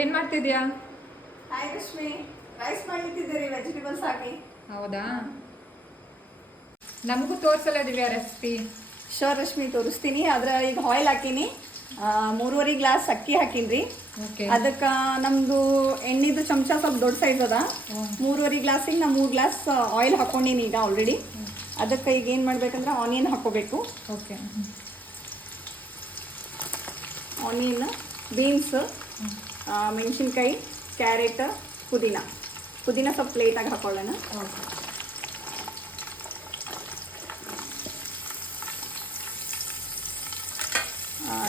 ಏನ್ ಮಾಡ್ತಿದ್ಯಾ? Hi Rashmi, rice ಮಾಡ್ಲಿಕ್ಕಿದ್ದೀರಿ vegetables ಹಾಕಿ. ಹೌದಾ, ನಮಗೂ ತೋರ್ಸಲ್ಲ ದಿವ್ಯಾ ರೆಸಿಪಿ. ಶೋರ್ ರಶ್ಮಿ, ತೋರಿಸ್ತೀನಿ. ಆದ್ರೆ ಈಗ ಆಯಿಲ್ ಹಾಕೀನಿ, 3.5 ಗ್ಲಾಸ್ ಅಕ್ಕಿ ಹಾಕಿನ್ರಿ. ಅದಕ್ಕೆ ನಮ್ದು ಎಣ್ಣೆದು ಚಮಚ ಸ್ವಲ್ಪ ದೊಡ್ಡ ಸೈಜ್ ಅದ. 3.5 ಗ್ಲಾಸಿಗೆ ನಾ 3 ಗ್ಲಾಸ್ ಆಯಿಲ್ ಹಾಕೊಂಡಿನಿ ಈಗ ಆಲ್ರೆಡಿ. ಅದಕ್ಕೆ ಈಗ ಏನು ಮಾಡ್ಬೇಕಂದ್ರೆ ಆನಿಯನ್ ಹಾಕೋಬೇಕು. ಓಕೆ, ಆನಿಯನ್, ಬೀನ್ಸ್, ಮೆಣಸಿನ್ಕಾಯಿ, ಕ್ಯಾರೆಟ್, ಪುದೀನ ಸ್ವಲ್ಪ ಪ್ಲೇಟಾಗಿ ಹಾಕೊಳ್ಳೋಣ.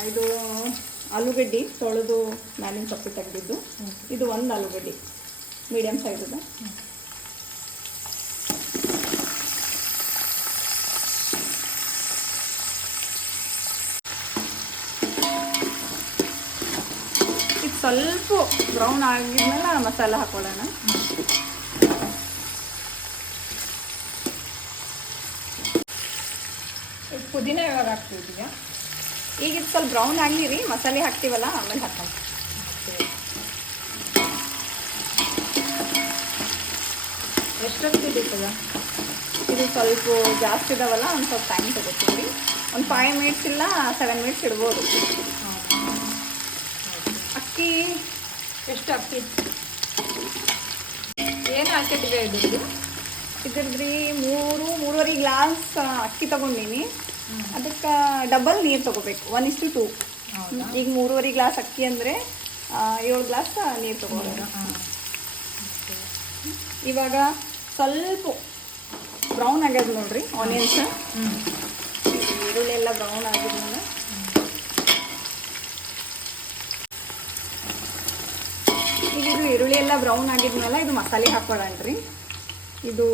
ಇದು ಆಲೂಗಡ್ಡೆ ತೊಳೆದು ಮ್ಯಾಲಿನ ಸೊಪ್ಪು ತೆಗೆದಿದ್ದು. ಇದು ಒಂದು ಆಲೂಗಡ್ಡೆ ಮೀಡಿಯಮ್ ಸೈಜ್ ಇದೆ. ಇದು ಸ್ವಲ್ಪ ಬ್ರೌನ್ ಆಗಿದ್ಮೇಲೆ ಮಸಾಲೆ ಹಾಕೊಳ್ಳೋಣ. ಪುದೀನ ಯಾವಾಗ ಹಾಕ್ತಿದ್ಯಾ? ಈಗ ಇದು ಸ್ವಲ್ಪ ಬ್ರೌನ್ ಆಗಲಿ ರೀ, ಮಸಾಲೆ ಹಾಕ್ತೀವಲ್ಲ ಆಮೇಲೆ ಹಾಕೋಣ. ಎಷ್ಟೊತ್ತು ಹಿಡಿತದ? ಇದು ಸ್ವಲ್ಪ ಜಾಸ್ತಿ ಇದಾವಲ್ಲ, ಒಂದು ಸ್ವಲ್ಪ ಟೈಮ್ ತಗೋತೀವಿ. ಒಂದು 5 ಮಿನಿಟ್ಸ್ ಇಲ್ಲ 7 ಮಿನಿಟ್ಸ್ ಇಡ್ಬೋದು. ಅಕ್ಕಿ ಎಷ್ಟು? ಅಕ್ಕಿ ಏನು ಹಾಕಿದ್ವಿ? ಇದ್ರದ್ರಿ 3.5 ಗ್ಲಾಸ್ ಅಕ್ಕಿ ತಗೊಂಡಿನಿ. ಅದಕ್ಕೆ ಡಬಲ್ ನೀರು ತಗೋಬೇಕು, 1:2. ಈಗ 3.5 ಗ್ಲಾಸ್ ಅಕ್ಕಿ ಅಂದರೆ 7 ಗ್ಲಾಸ್ ನೀರು ತಗೋಬೇಕು. ಇವಾಗ ಸ್ವಲ್ಪ ಬ್ರೌನ್ ಆಗ್ಯದ ನೋಡ್ರಿ ಆನಿಯನ್ಸ್. ಈರುಳ್ಳಿ ಎಲ್ಲ ಬ್ರೌನ್ ಆಗಿದ್ಮೇಲೆ ಈಗ ಇದು ಈರುಳ್ಳಿ ಎಲ್ಲ ಬ್ರೌನ್ ಆಗಿದ್ಮೇಲೆ ಇದು ಮಸಾಲೆ ಹಾಕೊಳ್ಳೋಣ್ರಿ. ಇದು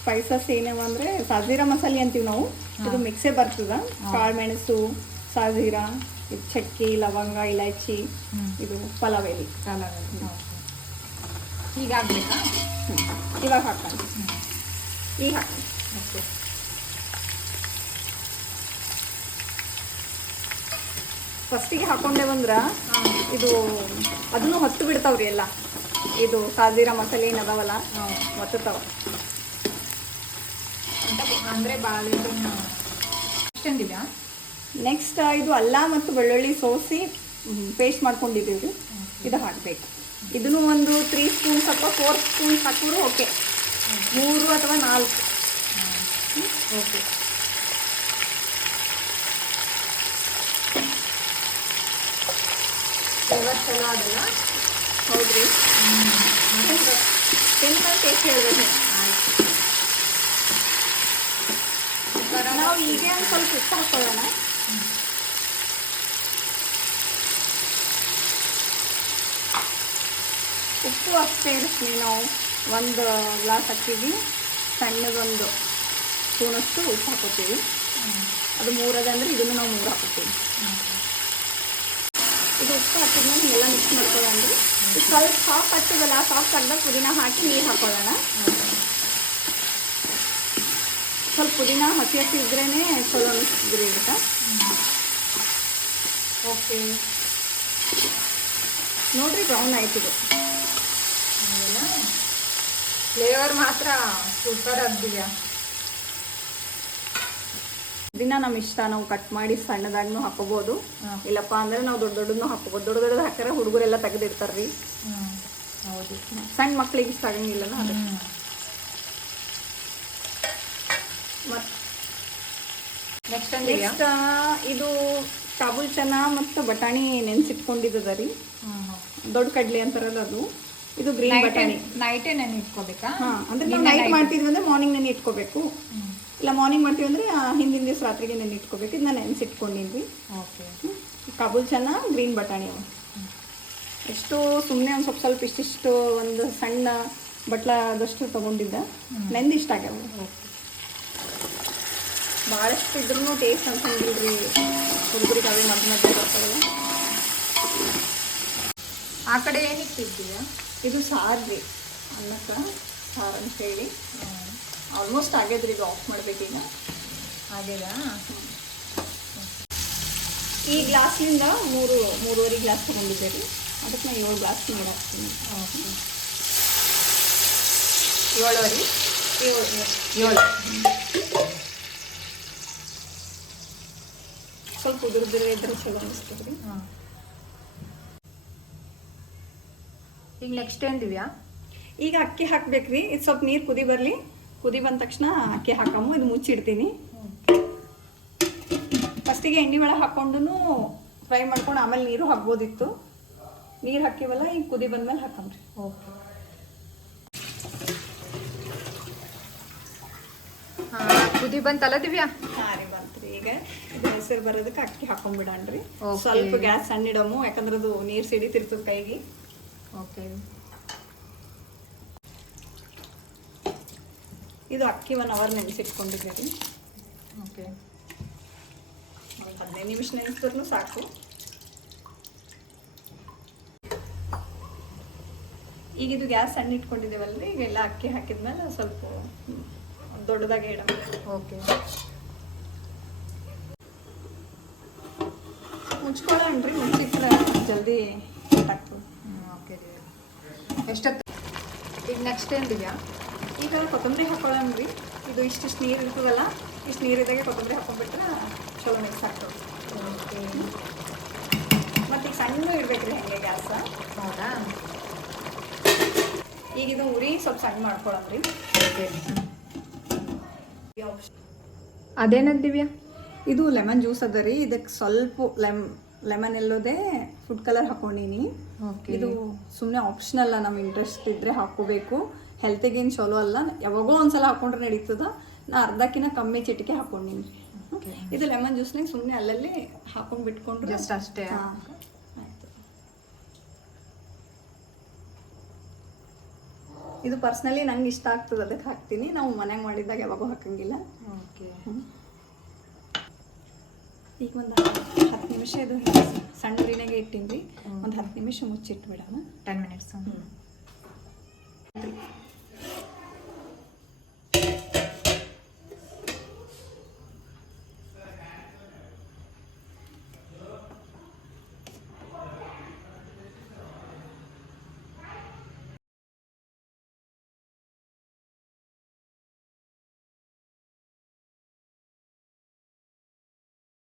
ಸ್ಪೈಸಸ್ ಏನೇವ ಅಂದರೆ ಸಾಜೀರಾ ಮಸಾಲೆ ಅಂತೀವಿ ನಾವು. ಇದು ಮಿಕ್ಸೇ ಬರ್ತದ. ಕಾಳು ಮೆಣಸು, ಸಾಜೀರಾ, ಇದು ಚಕ್ಕಿ, ಲವಂಗ, ಇಲೈಚಿ, ಇದು ಪಲಾವ್ ಎಲೆ. ಈಗ ಹಾಕ್ಬೇಕಾ? ಇವಾಗ ಹಾಕೋಣ. ಈಗ ಹಾಕೋಣ. ಓಕೆ, ಫಸ್ಟಿಗೆ ಹಾಕೊಂಡೇವಂದ್ರೆ ಇದು ಅದನ್ನು ಹೊತ್ತು ಬಿಡ್ತಾವ್ರಿ ಎಲ್ಲ. ಇದು ಸಾಜೀರಾ ಮಸಾಲೆ ಏನು ಅದಾವಲ್ಲ ಒತ್ತತಾವ. ಅಂದರೆ ಬಾಳೆಹಣ್ಣು ಅಷ್ಟೊಂದಿವ್ಯಾ? ನೆಕ್ಸ್ಟ್ ಇದು ಅಲ್ಲ ಮತ್ತು ಬೆಳ್ಳುಳ್ಳಿ ಸೋಸಿ ಪೇಸ್ಟ್ ಮಾಡ್ಕೊಂಡಿದ್ದೀವಿ. ಇದು ಹಾಕಬೇಕು. ಇದನ್ನು ಒಂದು 3 ಸ್ಪೂನ್ಸ್ ಅಥವಾ 4 ಸ್ಪೂನ್ಸ್ ಹಾಕಿದ್ರು ಓಕೆ. 3 ಅಥವಾ 4. ಓಕೆ, ಫ್ಲೇವರ್ ಚಲೋ ಅದಲ್ಲ? ಹೌದ್ರಿ, ತಿನ್ನ ಟೇಸ್ಟ್ ಹೇಳ್ಬೇಕು. ನಾವು ಈಗ ಒಂದು ಸ್ವಲ್ಪ ಉಪ್ಪು ಹಾಕೊಳ್ಳೋಣ. ಉಪ್ಪು ಅಷ್ಟೇ ಇರಿಸ್ತೀವಿ ನಾವು. 1 ಗ್ಲಾಸ್ ಅಕ್ಕಿಗೆ ಸಣ್ಣದೊಂದು ಸ್ಪೂನಷ್ಟು ಉಪ್ಪು ಹಾಕೋತೀವಿ. ಅದು 3 ಅದಂದ್ರೆ ಇದನ್ನು ನಾವು 3 ಹಾಕೋತೀವಿ. ಇದು ಉಪ್ಪು ಹಾಕಿದ್ಮೇಲೆ ಹಿಂಗೆಲ್ಲ ಮಿಕ್ಸ್ ಮಾಡ್ಕೊಳ್ಳೋಣ. ಇದು ಸ್ವಲ್ಪ ಸಾಫ್ಟ್ ಆಗ್ತದಲ್ಲ, ಸಾಫ್ಟ್ ಆಗಿದಾಗ ಪುದೀನ ಹಾಕಿ ನೀರು ಹಾಕೊಳ್ಳೋಣ. ಸ್ವಲ್ಪ ಪುದೀನ ಹಸಿ ಇದ್ರೇ ಚಲೋ ಅನಿಸ್ತಿದ್ರಿ ಅಂತ. ಓಕೆ, ನೋಡ್ರಿ ಬ್ರೌನ್ ಆಯ್ತಿದೆ. ಫ್ಲೇವರ್ ಮಾತ್ರ ಸೂಪರ್ ಆಗಿದೆಯಾ? ದಿನ ನಮ್ಮ ಇಷ್ಟ, ನಾವು ಕಟ್ ಮಾಡಿ ಸಣ್ಣದಾಗೂ ಹಾಕೋಬೋದು. ಇಲ್ಲಪ್ಪ ಅಂದ್ರೆ ನಾವು ದೊಡ್ಡದನ್ನು ಹಾಕೋಬೋದು. ದೊಡ್ಡದು ಹಾಕಿದ್ರೆ ಹುಡುಗರೆಲ್ಲ ತೆಗೆದಿರ್ತಾರ್ರಿ. ಹೌದು, ಸಣ್ಣ ಮಕ್ಳಿಗೆ ಇಷ್ಟ ಆಗಂಗಿಲ್ಲಲ್ಲ ಅದಕ್ಕೆ. ಮತ್ತು ನೆಕ್ಸ್ಟ್ ಇದು ಕಾಬೂಲ್ ಚನಾ ಮತ್ತು ಬಟಾಣಿ ನೆನೆಸಿಟ್ಕೊಂಡಿದ್ದದ ರೀ. ದೊಡ್ಡ ಕಡ್ಲಿ ಅಂತಾರಲ್ಲ ಅದು. ಇದು ಗ್ರೀನ್ ಬಟಾಣಿ. ನೈಟೇ ನೆನೆ ಇಟ್ಕೋಬೇಕಾ? ಅಂದ್ರೆ ನಾವು ನೈಟ್ ಮಾಡ್ತಿದ್ವಿ ಅಂದ್ರೆ ಮಾರ್ನಿಂಗ್ ನೆನೆ ಇಟ್ಕೋಬೇಕು. ಇಲ್ಲ ಮಾರ್ನಿಂಗ್ ಮಾಡ್ತೀವಿ ಅಂದರೆ ಹಿಂದಿನ ದಿವಸ ರಾತ್ರಿಗೆ ನೆನೆ ಇಟ್ಕೋಬೇಕು. ಇದು ನಾನು ನೆನೆಸಿಟ್ಕೊಂಡಿದ್ವಿ. ಓಕೆ, ಕಾಬೂಲ್ ಚನಾ, ಗ್ರೀನ್ ಬಟಾಣಿ ಎಷ್ಟು ಸುಮ್ಮನೆ ಒಂದು ಸ್ವಲ್ಪ ಇಷ್ಟಿಷ್ಟು ಒಂದು ಸಣ್ಣ ಬಟ್ಲಾದಷ್ಟು ತೊಗೊಂಡಿದ್ದ. ನೆಂದು ಇಷ್ಟ ಆಗ್ಯಾವ. ಭಾಳಷ್ಟು ಇದ್ರೂ ಟೇಸ್ಟ್ ಅನ್ಸಂಗಿಲ್ರಿ ಹುಡುಗರಿಗೆ. ಅವೇ ಮಧ್ಯ ಬರ್ತಾವಲ್ಲ. ಆ ಕಡೆ ಏನಿಟ್ಟಿದ್ದೀಯಾ? ಇದು ಸಾರು ರೀ, ಅನ್ನಕ್ಕೆ ಸಾರು ಅಂತೇಳಿ. ಆಲ್ಮೋಸ್ಟ್ ಆಗ್ಯದ್ರಿ. ಇದು ಆಫ್ ಮಾಡ್ಬೇಕೀಗ. ಆಗ್ಯದಾ? ಈ ಗ್ಲಾಸ್ನಿಂದ 3.5 ಗ್ಲಾಸ್ ತೊಗೊಂಡಿದ್ದೆ ರೀ. ಅದಕ್ಕೆ ನಾನು 7 ಗ್ಲಾಸ್ ನೀರು ಹಾಕ್ತೀನಿ. ಓಕೆ 7 7 ಸ್ವಲ್ಪ ಉದುರ್ದ್ರೆ ಇದ್ರೆ ಚಲೋ ಅನಿಸ್ತದೆ ರೀ. ಹಾಂ. ಈಗ ನೆಕ್ಸ್ಟ್ ಏನು ದಿವ್ಯಾ? ಈಗ ಅಕ್ಕಿ ಹಾಕ್ಬೇಕ್ರಿ. ಇದು ಸ್ವಲ್ಪ ನೀರು ಕುದಿ ಬರಲಿ. ಕುದಿ ಬಂದ ತಕ್ಷಣ ಅಕ್ಕಿ ಹಾಕಮ್ಮ. ಇದು ಮುಚ್ಚಿಡ್ತೀನಿ. ಫಸ್ಟಿಗೆ ಎಣ್ಣೆ ಒಳಗೆ ಹಾಕ್ಕೊಂಡು ಫ್ರೈ ಮಾಡ್ಕೊಂಡು ಆಮೇಲೆ ನೀರು ಹಾಕ್ಬೋದಿತ್ತು. ನೀರು ಹಾಕಿವಲ್ಲ, ಈಗ ಕುದಿ ಬಂದ್ಮೇಲೆ ಹಾಕಮ್ರಿ. ಓಕೆ. ಹಾಂ, ಕುದಿ ಬಂತಲ್ಲ ದಿವ್ಯಾ? ಹಾಂ ರೀ, ಬಂತ್ರಿ. ಈಗ ಇದು ಹೆಸರು ಬರೋದಕ್ಕೆ ಅಕ್ಕಿ ಹಾಕೊಂಡ್ಬಿಡಣ್ರಿ. Okay. ಸ್ವಲ್ಪ ಗ್ಯಾಸ್ ಸಣ್ಣ ಇಡಮು, ಯಾಕಂದ್ರೆ ಅದು ನೀರು ಸಿಡಿತಿರ್ತದೆ ಕೈಗೆ. ಓಕೆ. ಇದು ಅಕ್ಕಿ 1 ಅವರ್ ನೆನೆಸಿಟ್ಕೊಂಡಿದ್ದೆ ರೀ. ಓಕೆ. ಒಂದು 15 ನಿಮಿಷ ನೆನೆಸಿದ್ರು ಸಾಕು. ಈಗ ಇದು ಗ್ಯಾಸ್ ಸಣ್ಣ ಇಟ್ಕೊಂಡಿದ್ದೇವಲ್ರಿ, ಈಗೆಲ್ಲ ಅಕ್ಕಿ ಹಾಕಿದ್ಮೇಲೆ ಸ್ವಲ್ಪ ದೊಡ್ಡದಾಗೆ ಇಡೋಣ. ಓಕೆ. ಮುಚ್ಕೊಳ್ಳೋಣ್ರಿ, ಮುಚ್ಚಿಟ್ರೆ ಜಲ್ದಿ ಆಗ್ತದೆ. ಓಕೆ ದಿವ್ಯಾ. ಎಷ್ಟೊತ್ತು? ಈಗ ನೆಕ್ಸ್ಟ್ ಏನು ದಿವ್ಯಾ? ಈಗ ಕೊತ್ತಂಬರಿ ಹಾಕೊಳ್ಳೋಣ್ರಿ. ಇದು ಇಷ್ಟಿಷ್ಟು ನೀರು ಇರ್ತದಲ್ಲ, ಇಷ್ಟು ನೀರಿದ್ದಾಗೆ ಕೊತ್ತಂಬರಿ ಹಾಕೊಂಡ್ಬಿಟ್ರೆ ಚಲೋ ಮಿಕ್ಸ್ ಆಗ್ತದೆ. ಓಕೆ. ಮತ್ತು ಈಗ ಸಣ್ಣ ಇಡ್ಬೇಕ್ರಿ ಹಾಗೆ ಗ್ಯಾಸ. ಹೌದಾ? ಈಗ ಇದು ಉರಿ ಸ್ವಲ್ಪ ಸಣ್ಣ ಮಾಡ್ಕೊಳ್ಳೋಣ್ರಿ. ಓಕೆ. ಅದೇನದು ದಿವ್ಯಾ? ಇದು ಲೆಮನ್ ಜ್ಯೂಸ್ ಅದ ರೀ. ಇದಕ್ಕೆ ಸ್ವಲ್ಪ ಲೆಮನ್ ಎಲ್ಲೋದೆ ಫುಡ್ ಕಲರ್ ಹಾಕೊಂಡೀನಿ. ಓಕೆ. ಇದು ಸುಮ್ಮನೆ ಆಪ್ಷನಲ್ಲ, ನಮ್ಮ ಇಂಟ್ರೆಸ್ಟ್ ಇದ್ದರೆ ಹಾಕೋಬೇಕು. ಹೆಲ್ತಿಗೇನು ಚಲೋ ಅಲ್ಲ, ಯಾವಾಗೋ ಒಂದ್ಸಲ ಹಾಕೊಂಡ್ರೆ ನಡೀತದ. ನಾ ಅರ್ಧಕ್ಕಿಂತ ಕಮ್ಮಿ ಚಿಟಿಕೆ ಹಾಕೊಂಡೀನಿ. ಓಕೆ. ಇದು ಲೆಮನ್ ಜ್ಯೂಸ್ನಾಗ ಸುಮ್ಮನೆ ಅಲ್ಲಲ್ಲಿ ಹಾಕೊಂಡು ಬಿಟ್ಕೊಂಡ್ರೆ ಜಸ್ಟ್ ಅಷ್ಟೇ? ಹಾಂ ಆಯಿತು. ಇದು ಪರ್ಸ್ನಲಿ ನಂಗೆ ಇಷ್ಟ ಆಗ್ತದೆ, ಅದಕ್ಕೆ ಹಾಕ್ತೀನಿ. ನಾವು ಮನೆಗೆ ಮಾಡಿದಾಗ ಯಾವಾಗೂ ಹಾಕಂಗಿಲ್ಲ. ಓಕೆ. ಈಗ ಒಂದು 10 ನಿಮಿಷ ಇದು ಸಣ್ಣ ಉರಿನಾಗೆ ಇಟ್ಟಿನಿ ರೀ. ಒಂದು 10 ನಿಮಿಷ ಮುಚ್ಚಿಟ್ಬಿಡೋಣ. 10 minutes.